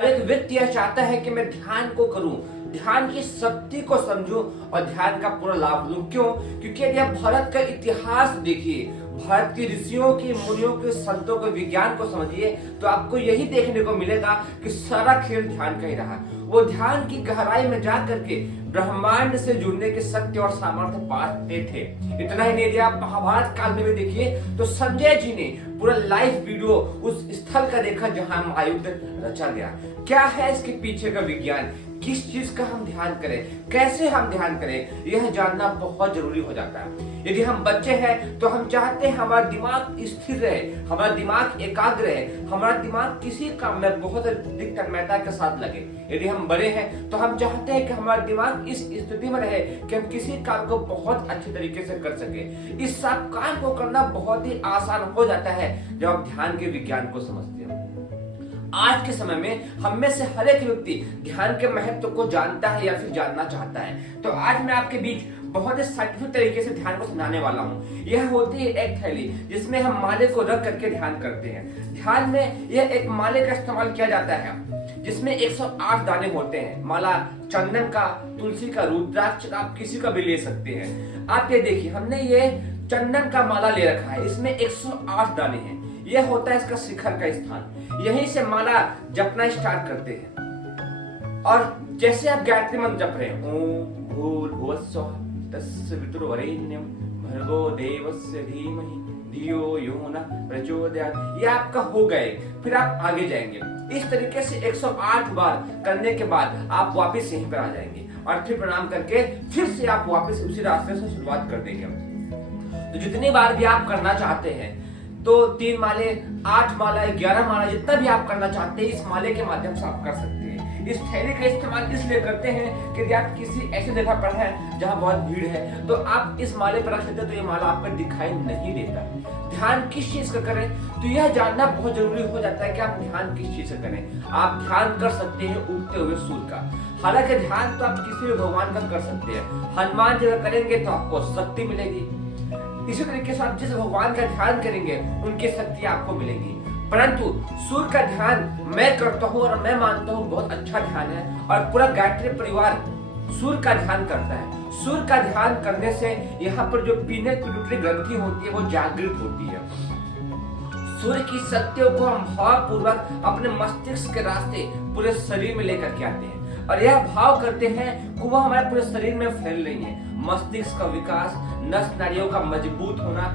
एक व्यक्ति यह चाहता है कि मैं ध्यान को करूं, ध्यान की शक्ति को समझूं और ध्यान का पूरा लाभ लूं। क्यों? क्योंकि यदि आप भारत का इतिहास देखिए, भारत की ऋषियों की, मुनियों के, संतों के विज्ञान को समझिए, तो आपको यही देखने को मिलेगा कि सारा खेल ध्यान का ही रहा। वो ध्यान की गहराई में जा करके ब्रह्मांड से जुड़ने की शक्ति और सामर्थ्य पाते थे। इतना ही नहीं, यदि आप महाभारत काल में भी देखिए तो संजय जी ने पूरा लाइव वीडियो उस स्थल का देखा जहां महायुद्ध रचा गया। क्या है इसके पीछे का विज्ञान, किस चीज का हम ध्यान करें, कैसे हम ध्यान करें, यह जानना बहुत जरूरी हो जाता है। यदि हम बच्चे हैं तो हम चाहते हैं हमारा दिमाग स्थिर रहे, हमारा दिमाग एकाग्र रहे, हमारा दिमाग किसी काम में बहुत अधिक तन्मयता के साथ लगे। यदि हम बड़े हैं तो हम चाहते हैं कि हमारा दिमाग इस स्थिति में रहे कि हम किसी काम को बहुत अच्छे तरीके से कर सके। इस सब काम को करना बहुत ही आसान हो जाता है जब आप ध्यान के विज्ञान को समझते हैं। आज के समय में हम में से हर एक व्यक्ति ध्यान के महत्व को जानता है या फिर जानना चाहता है। तो आज मैं आपके बीच बहुत ही साइंटिफिक तरीके से ध्यान को समझाने वाला हूँ। यह होती है एक थैली जिसमें हम माले को रख करके ध्यान करते हैं। ध्यान में यह एक माले का इस्तेमाल किया जाता है जिसमें 108 दाने होते हैं। माला चंदन का, तुलसी का, रुद्राक्ष का, आप किसी का भी ले सकते हैं। आप ये देखिए, हमने ये चंदन का माला ले रखा है, इसमें 108 दाने हैं। यह होता है इसका शिखर का स्थान। यहीं से माला जपना स्टार्ट करते हैं। और जैसे आप गायत्री मंत्र जप रहे हैं, ओम भूर्भुवः स्वः तस्य वितुर्वरेण्यं भर्गो देवस्य धीमहि धियो यो नः प्रचोदयात्, ये आपका हो गए। फिर आप आगे जाएंगे। इस तरीके से 108 बार करने के बाद आप वापस यहीं पर आ जाएंगे और फिर प्रणाम करके फिर से आप वापस उसी रास्ते से शुरुआत कर देंगे। तो जितनी बार भी आप करना चाहते हैं, तो 3 माले, 8 माला, 11 माला, जितना भी आप करना चाहते हैं, इस माले के माध्यम से आप कर सकते हैं। इस थैली का इस्तेमाल इसलिए करते हैं कि यदि आप किसी ऐसी जगह पर हैं जहां बहुत भीड़ है, तो आप इस माले पर रख लेते हैं तो ये माला आपको दिखाई नहीं देता। ध्यान किस चीज का करें, तो यह जानना बहुत जरूरी हो जाता है कि आप ध्यान किस चीज का करें। आप ध्यान कर सकते हैं उगते हुए सूर्य का। हालांकि ध्यान तो आप किसी भी भगवान का कर सकते हैं। हनुमान जी का करेंगे तो आपको शक्ति मिलेगी। इसी तरीके से आप जिस भगवान का ध्यान करेंगे उनकी शक्ति आपको मिलेगी। परंतु सूर्य का ध्यान मैं करता हूँ और मैं मानता हूँ बहुत अच्छा ध्यान है, और पूरा गायत्री परिवार सूर्य का ध्यान करता है। सूर्य का ध्यान करने से यहाँ पर जो पीनल पिट्यूटरी ग्रंथि होती है वो जागृत होती है। सूर्य की शक्तियों को हम भावपूर्वक अपने मस्तिष्क के रास्ते पूरे शरीर में लेकर के आते हैं और यह भाव करते हैं कि वह हमारे पूरे शरीर में फैल रही है। मस्तिष्क का विकास, नस नाड़ियों का मजबूत होना।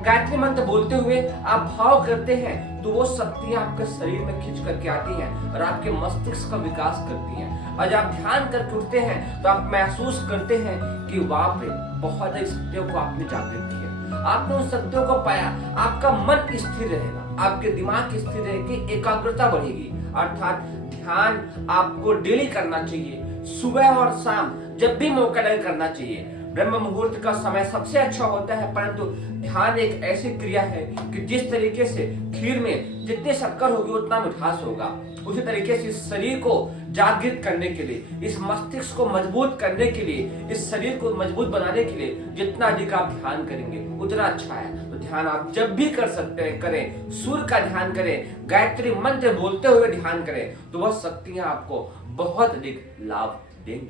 गायत्री मंत्र बोलते हुए आप भाव करते हैं तो वो शक्तियां आपके शरीर में खींच करके आती हैं और आपके मस्तिष्क का विकास करती हैं। और जब आप ध्यान करके उठते हैं तो आप महसूस करते हैं कि बाप रे, बहुत ही शक्तियों को आपने जागृत किया, आपने उन शक्तियों को पाया। आपका मन स्थिर रहेगा, आपके दिमाग स्थिर रहेगी, एकाग्रता बढ़ेगी। अर्थात ध्यान आपको डेली करना चाहिए, सुबह और शाम जब भी मौका लगे करना चाहिए। ब्रह्म मुहूर्त का समय सबसे अच्छा होता है, परंतु ध्यान एक ऐसी क्रिया है कि जिस तरीके से खीर में जितनी शक्कर होगी उतना मिठास होगा, उसी तरीके से इस शरीर को जागृत करने के लिए, इस मस्तिष्क को मजबूत करने के लिए, इस शरीर को मजबूत बनाने के लिए जितना अधिक आप ध्यान करेंगे उतना अच्छा है। तो ध्यान आप जब भी कर सकते हैं करें। सूर्य का ध्यान करें, गायत्री मंत्र बोलते हुए ध्यान करें, तो वह शक्तियां आपको बहुत अधिक लाभ देंगी।